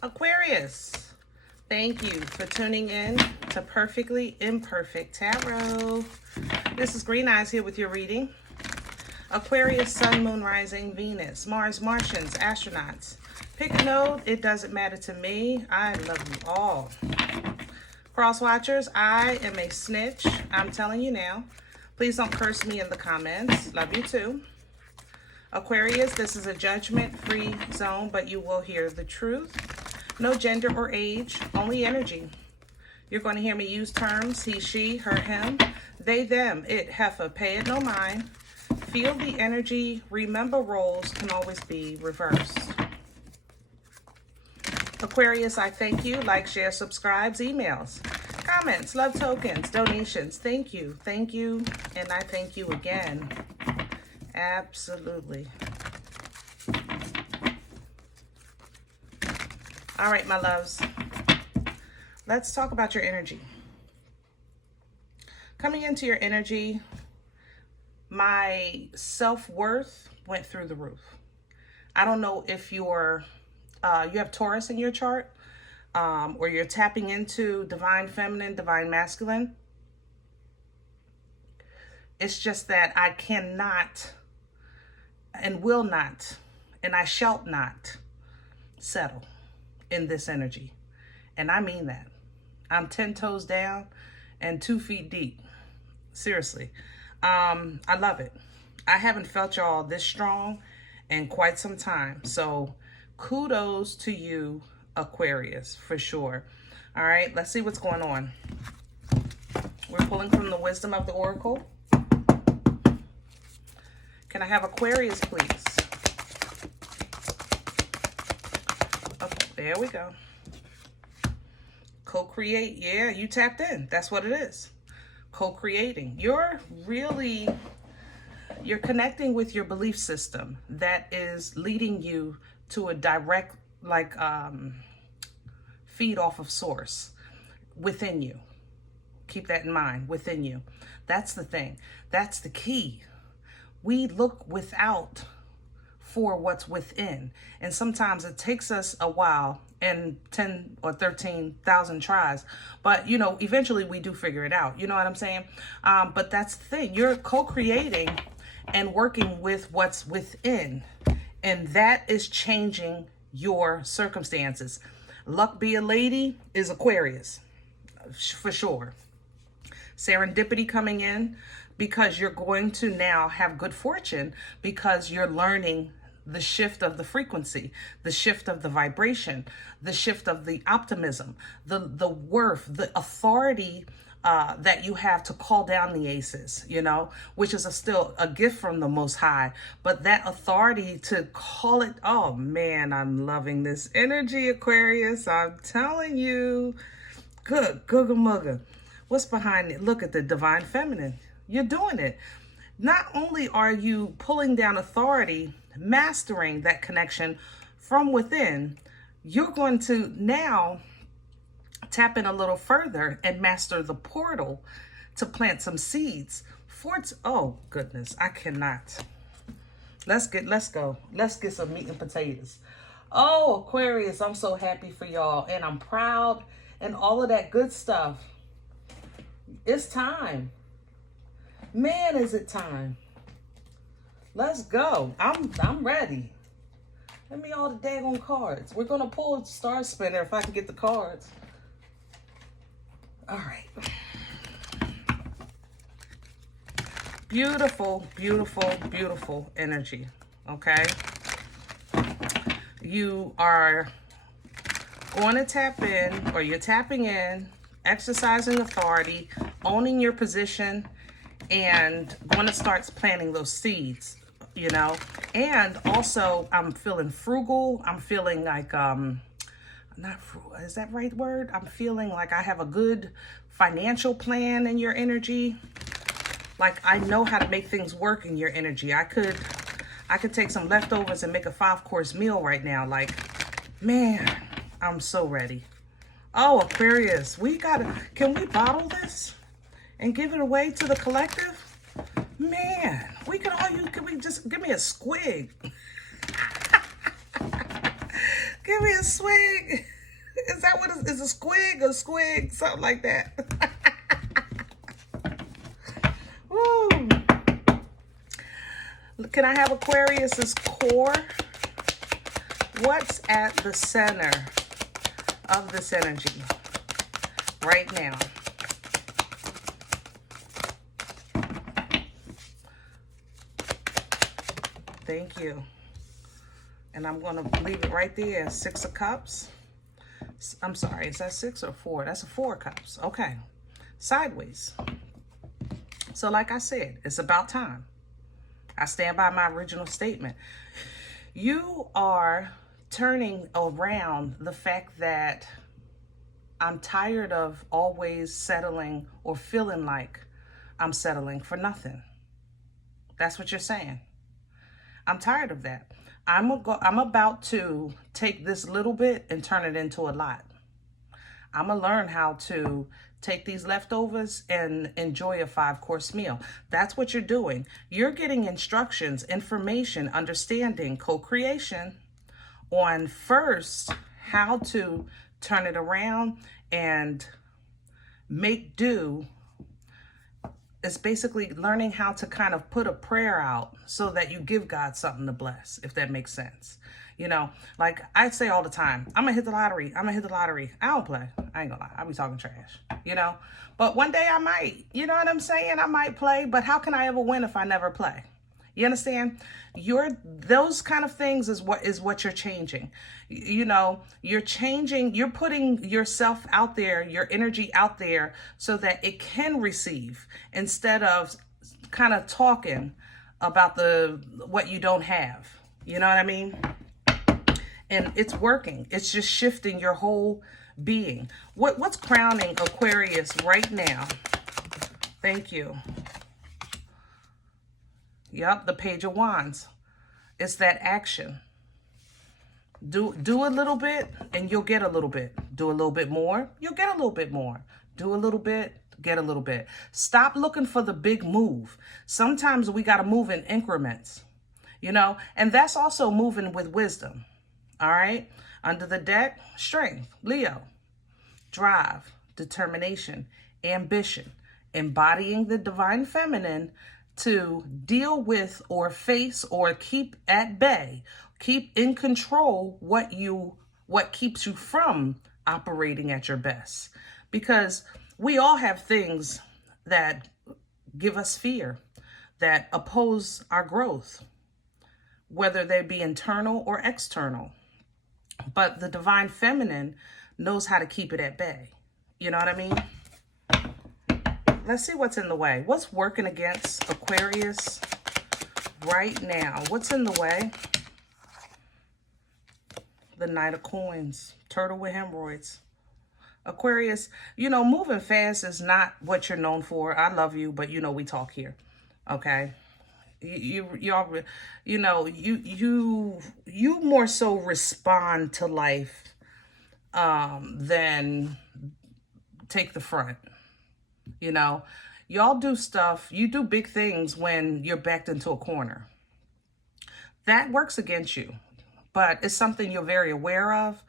Aquarius, thank you for tuning in to Perfectly Imperfect Tarot. This is Green Eyes here with your reading. Aquarius, Sun, Moon, Rising, Venus, Mars, Martians, astronauts. Pick a node, it doesn't matter to me. I love you all. Cross watchers, I am a snitch. I'm telling you now. Please don't curse me in the comments. Love you too. Aquarius, this is a judgment-free zone, but you will hear the truth. No gender or age, only energy. You're going to hear me use terms, he, she, her, him, they, them, it, heifer, pay it no mind. Feel the energy. Remember, roles can always be reversed. Aquarius, I thank you. Like, share, subscribes, emails, comments, love tokens, donations. Thank you, and I thank you again. Absolutely. All right, my loves. Let's talk about your energy. Coming into your energy, my self-worth went through the roof. I don't know if you have Taurus in your chart, or you're tapping into divine feminine, divine masculine. It's just that I cannot and will not, and I shall not settle in this energy. And I mean that. I'm 10 toes down and 2 feet deep. Seriously. I love it. I haven't felt y'all this strong in quite some time. So kudos to you, Aquarius, for sure. All right, let's see what's going on. We're pulling from the wisdom of the Oracle. Can I have Aquarius, please? Okay, there we go. Co-create. Yeah, you tapped in. That's what it is. Co-creating. You're connecting with your belief system that is leading you to a direct, feed off of source within you. Keep that in mind, within you. That's the thing. That's the key. We look without for what's within. And sometimes it takes us a while and 10 or 13,000 tries. But, eventually we do figure it out. You know what I'm saying? But that's the thing. You're co-creating and working with what's within. And that is changing your circumstances. Luck be a lady is Aquarius, for sure. Serendipity coming in, because you're going to now have good fortune because you're learning the shift of the frequency, the shift of the vibration, the shift of the optimism, the worth, the authority that you have to call down the aces, which is still a gift from the Most High. But that authority to call it, oh man, I'm loving this energy, Aquarius. I'm telling you, good, googa mugga. What's behind it? Look at the divine feminine. You're doing it. Not only are you pulling down authority, mastering that connection from within, you're going to now tap in a little further and master the portal to plant some seeds. Oh goodness, I cannot. Let's go. Let's get some meat and potatoes. Oh, Aquarius, I'm so happy for y'all, and I'm proud and all of that good stuff. It's time. Man, is it time. Let's go. I'm ready. Let me all the daggone cards. We're going to pull a star spinner if I can get the cards. All right. Beautiful, beautiful, beautiful energy. Okay. You are going to tap in, or you're tapping in, exercising authority, owning your position, and going to start planting those seeds, and also I'm feeling frugal. I'm feeling like, not frugal, is that right word? I'm feeling like I have a good financial plan in your energy. Like I know how to make things work in your energy. I could take some leftovers and make a 5-course meal right now. Like, man, I'm so ready. Oh, Aquarius, can we bottle this and give it away to the collective? Man, can we just give me a squig? Give me a swig. Is that what is a squig or squig? Something like that. Woo. Can I have Aquarius's core? What's at the center of this energy right now? Thank you. And I'm going to leave it right there. 6 of Cups. I'm sorry, is that 6 or 4? That's a 4 of Cups. Okay. Sideways. So like I said, it's about time. I stand by my original statement. You are turning around the fact that I'm tired of always settling or feeling like I'm settling for nothing. That's what you're saying. I'm tired of that. I'm about to take this little bit and turn it into a lot. I'm going to learn how to take these leftovers and enjoy a 5-course meal. That's what you're doing. You're getting instructions, information, understanding, co-creation on first how to turn it around and make do. It's basically learning how to kind of put a prayer out so that you give God something to bless, if that makes sense. You know, like I say all the time, I'm going to hit the lottery. I'm going to hit the lottery. I don't play. I ain't going to lie. I be talking trash, you know. But one day I might, you know what I'm saying? I might play, but how can I ever win if I never play? You understand? Those kind of things is what you're changing. You know, you're changing, you're putting yourself out there, your energy out there so that it can receive instead of kind of talking about what you don't have. You know what I mean? And it's working. It's just shifting your whole being. What's crowning Aquarius right now? Thank you. Yep, the Page of Wands. It's that action. Do a little bit and you'll get a little bit. Do a little bit more, you'll get a little bit more. Do a little bit, get a little bit. Stop looking for the big move. Sometimes we got to move in increments, you know, and that's also moving with wisdom. All right. Under the deck, strength, Leo, drive, determination, ambition, embodying the divine feminine to deal with or face or keep at bay, keep in control what keeps you from operating at your best. Because we all have things that give us fear, that oppose our growth, whether they be internal or external. But the divine feminine knows how to keep it at bay. You know what I mean? Let's see what's in the way. What's working against Aquarius right now? What's in the way? The Knight of Coins. Turtle with hemorrhoids. Aquarius, you know, moving fast is not what you're known for. I love you, but you know we talk here. Okay? You more so respond to life than take the front. You know, y'all do stuff, you do big things when you're backed into a corner. That works against you, but it's something you're very aware of.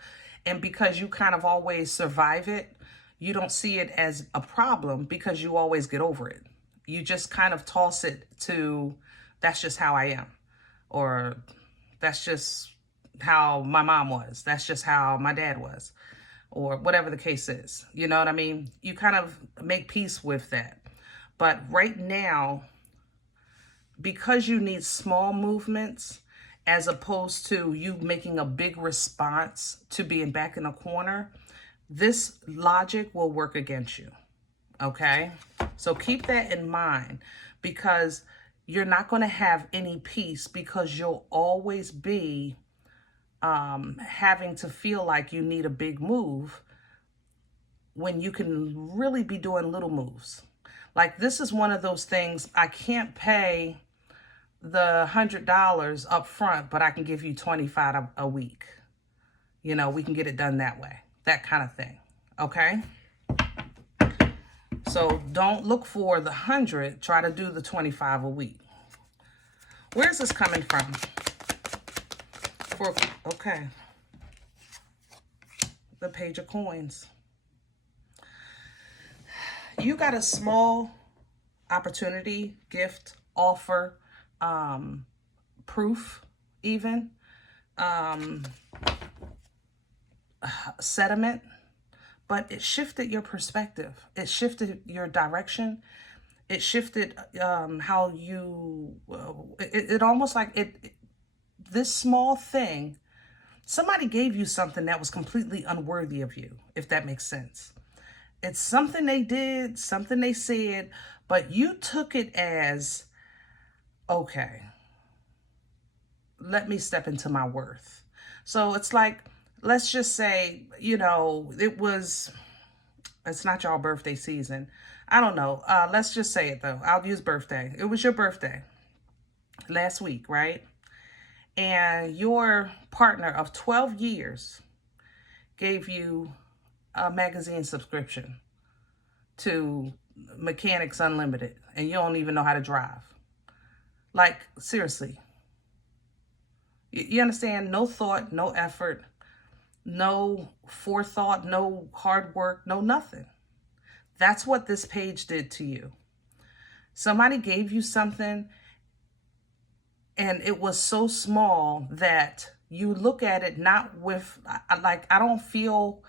And because you kind of always survive it, you don't see it as a problem because you always get over it. You just kind of toss it to, that's just how I am. Or that's just how my mom was. That's just how my dad was. Or whatever the case is. You know what I mean? You kind of make peace with that. But right now, because you need small movements, as opposed to you making a big response to being back in a corner, this logic will work against you. Okay? So keep that in mind, because you're not going to have any peace, because you'll always be having to feel like you need a big move when you can really be doing little moves. Like, this is one of those things, I can't pay the $100 up front, but I can give you $25 a week. You know, we can get it done that way. That kind of thing. Okay? So don't look for the 100, try to do the 25 a week. Where's this coming from? Okay. the Page of Coins. You got a small opportunity, gift, offer, proof, even, sediment, but it shifted your perspective. It shifted your direction. It shifted how you, it almost like this small thing, somebody gave you something that was completely unworthy of you, if that makes sense. It's something they did, something they said, but you took it as, okay, let me step into my worth. So it's like, let's just say, you know, it's not y'all birthday season. I don't know. Let's just say it though. I'll use birthday. It was your birthday last week, right? And your partner of 12 years gave you a magazine subscription to Mechanics Unlimited, and you don't even know how to drive. Like, seriously. You understand? No thought, no effort, no forethought, no hard work, no nothing. That's what this page did to you. Somebody gave you something, and it was so small that you look at it not with, like, I don't feel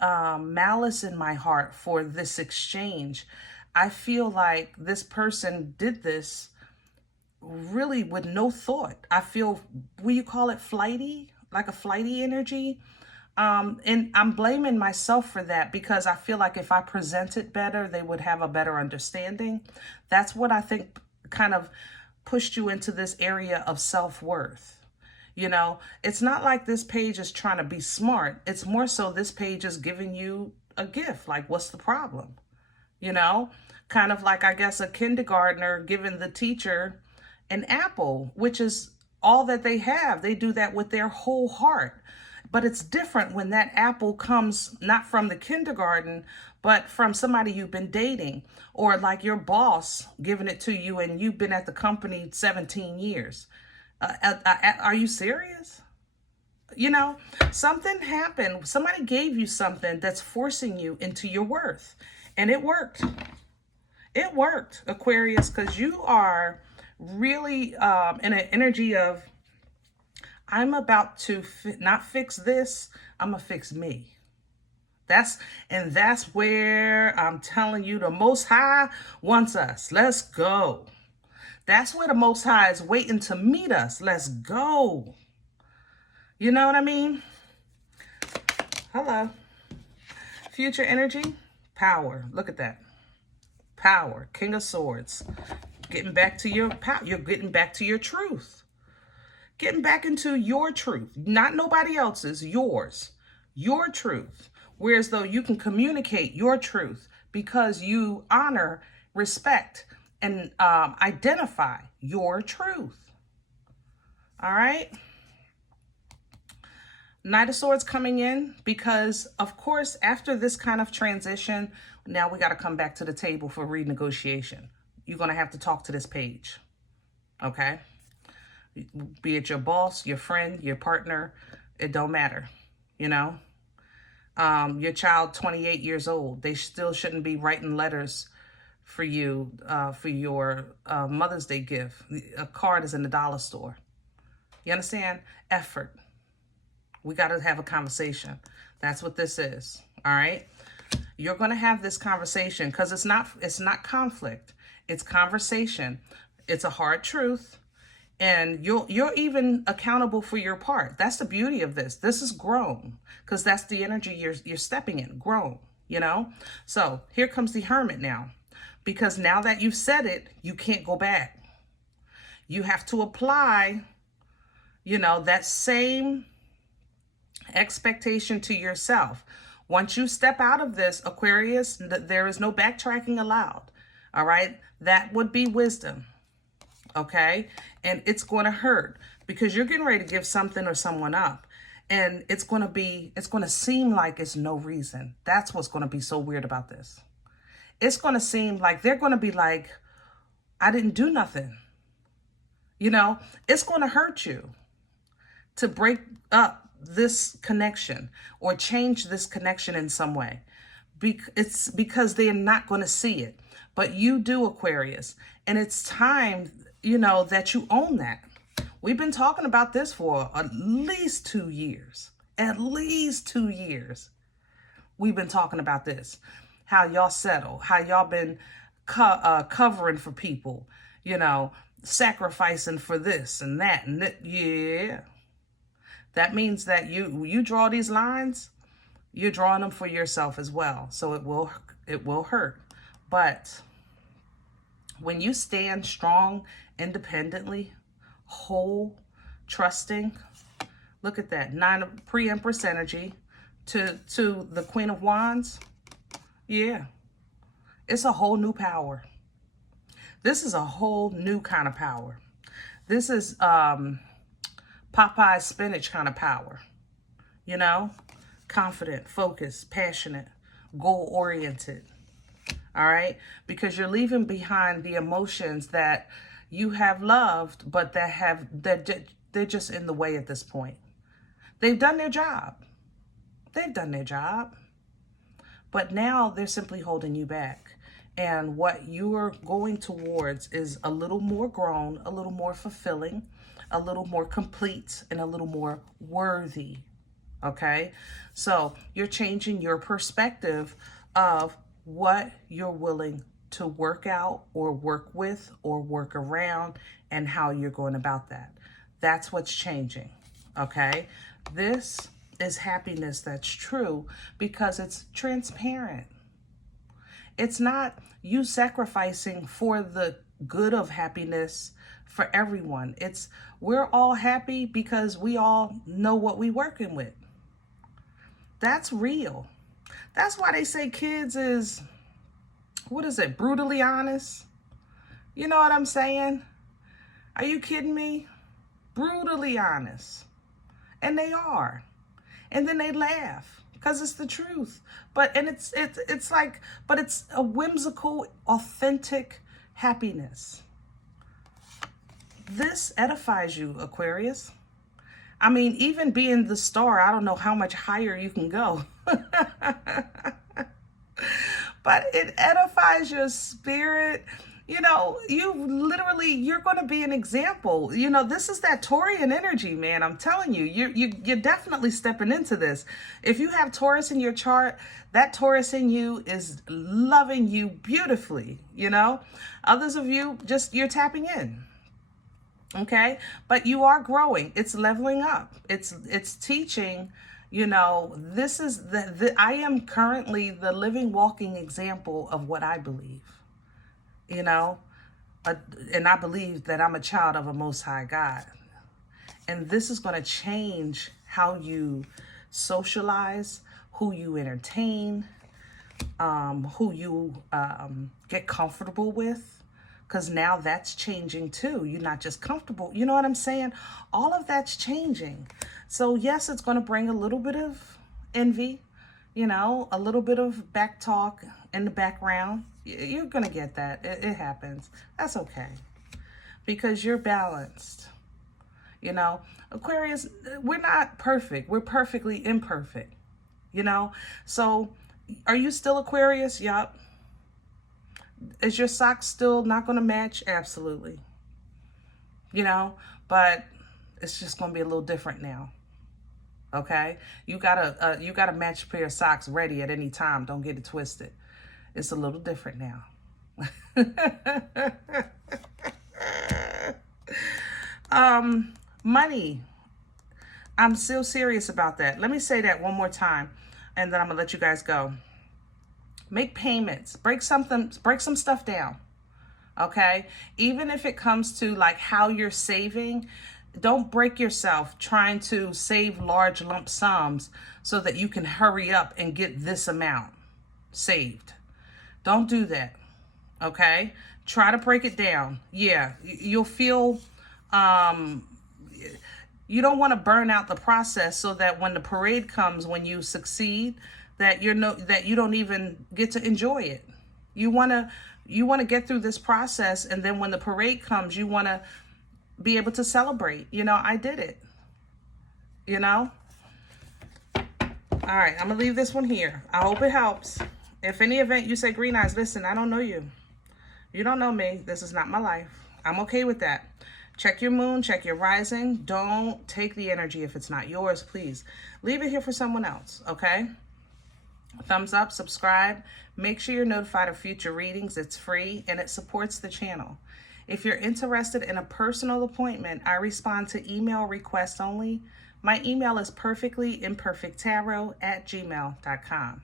malice in my heart for this exchange. I feel like this person did this really with no thought. I feel, will you call it flighty? Like a flighty energy? And I'm blaming myself for that because I feel like if I presented better, they would have a better understanding. That's what I think kind of pushed you into this area of self-worth. You know, it's not like this page is trying to be smart. It's more so this page is giving you a gift. Like, what's the problem? You know, kind of like, I guess, a kindergartner giving the teacher an apple, which is all that they have. They do that with their whole heart. But it's different when that apple comes not from the kindergarten, but from somebody you've been dating, or like your boss giving it to you and you've been at the company 17 years. Are you serious? You know, something happened. Somebody gave you something that's forcing you into your worth. And it worked. It worked, Aquarius, because you are really in an energy of, I'm about to not fix this, I'm going to fix me. That's where I'm telling you the Most High wants us. Let's go. That's where the Most High is waiting to meet us. Let's go. You know what I mean? Hello. Future energy, power. Look at that. Power, King of Swords. Getting back to your power. You're getting back to your truth. Getting back into your truth. Not nobody else's, yours. Your truth. Whereas though you can communicate your truth because you honor, respect, and identify your truth. All right? Knight of Swords coming in because, of course, after this kind of transition, now we got to come back to the table for renegotiation. You're going to have to talk to this page. Okay? Be it your boss, your friend, your partner, it don't matter. You know? Your child, 28 years old, they still shouldn't be writing letters for you, for your Mother's Day gift. A card is in the dollar store. You understand? Effort. We got to have a conversation. That's what this is. All right? You're going to have this conversation because it's not conflict. It's conversation. It's a hard truth. And you're even accountable for your part. That's the beauty of this. This is grown because that's the energy you're stepping in. Grown, you know? So here comes the Hermit now. Because now that you've said it, you can't go back. You have to apply, you know, that same expectation to yourself. Once you step out of this, Aquarius, there is no backtracking allowed. All right? That would be wisdom. Okay? And it's going to hurt because you're getting ready to give something or someone up. And it's going to seem like it's no reason. That's what's going to be so weird about this. It's going to seem like they're going to be like, I didn't do nothing. You know, it's going to hurt you to break up this connection or change this connection in some way. It's because they're not going to see it. But you do, Aquarius. And it's time, that you own that. We've been talking about this for at least 2 years. At least 2 years. We've been talking about this. How y'all settle. How y'all been covering for people. Sacrificing for this and that. Yeah. That means that you draw these lines, you're drawing them for yourself as well. So it will hurt. But when you stand strong, independently, whole, trusting, look at that, 9 of pre-Empress energy to the Queen of Wands. Yeah, it's a whole new power. This is a whole new kind of power. This is Popeye spinach kind of power. Confident, focused, passionate, goal-oriented. All right? Because you're leaving behind the emotions that you have loved, but they're just in the way at this point. They've done their job. They've done their job. But now they're simply holding you back. And what you are going towards is a little more grown, a little more fulfilling, a little more complete, and a little more worthy. Okay? So you're changing your perspective of what you're willing to work out or work with or work around and how you're going about that. That's what's changing. Okay? This is happiness that's true because it's transparent. It's not you sacrificing for the good of happiness for everyone. We're all happy because we all know what we're working with. That's real. That's why they say kids is, brutally honest? You know what I'm saying? Are you kidding me? Brutally honest. And they are. And then they laugh because it's the truth. But it's a whimsical, authentic happiness. This edifies you, Aquarius. I mean, even being the star, I don't know how much higher you can go. But it edifies your spirit. You're going to be an example. This is that Taurian energy, man. I'm telling you, you're definitely stepping into this. If you have Taurus in your chart, that Taurus in you is loving you beautifully, Others of you, you're tapping in. Okay? But you are growing. It's leveling up. It's teaching, this is I am currently the living, walking example of what I believe. And I believe that I'm a child of a Most High God. And this is going to change how you socialize, who you entertain, who you get comfortable with. Because now that's changing too. You're not just comfortable. You know what I'm saying? All of that's changing. So yes, it's going to bring a little bit of envy, a little bit of back talk in the background. You're going to get that. It happens. That's okay. Because you're balanced. Aquarius, we're not perfect. We're perfectly imperfect. So are you still Aquarius? Yup. Is your socks still not going to match? Absolutely. But it's just going to be a little different now. Okay? You got a match pair of socks ready at any time. Don't get it twisted. It's a little different now. Money. I'm still serious about that. Let me say that one more time, and then I'm going to let you guys go. Make payments. Break some stuff down. Okay? Even if it comes to like how you're saving, don't break yourself trying to save large lump sums so that you can hurry up and get this amount saved. Don't do that. Okay? Try to break it down. Yeah, you'll feel you don't want to burn out the process so that when the parade comes, when you succeed, that you don't even get to enjoy it. You want to get through this process, and then when the parade comes, you want to be able to celebrate. I did it. All right, I'm going to leave this one here. I hope it helps. If any event you say, Green Eyes, listen, I don't know you. You don't know me. This is not my life. I'm okay with that. Check your moon, check your rising. Don't take the energy if it's not yours, please. Leave it here for someone else, okay? Thumbs up, subscribe. Make sure you're notified of future readings. It's free and it supports the channel. If you're interested in a personal appointment, I respond to email requests only. My email is perfectlyimperfecttarot@gmail.com.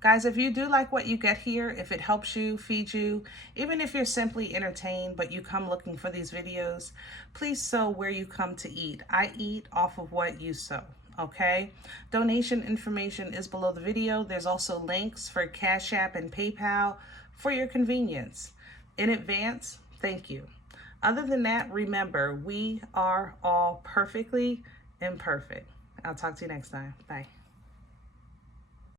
Guys, if you do like what you get here, if it helps you, feeds you, even if you're simply entertained, but you come looking for these videos, please sow where you come to eat. I eat off of what you sow, okay? Donation information is below the video. There's also links for CashApp and PayPal for your convenience. In advance, thank you. Other than that, remember, we are all perfectly imperfect. I'll talk to you next time. Bye.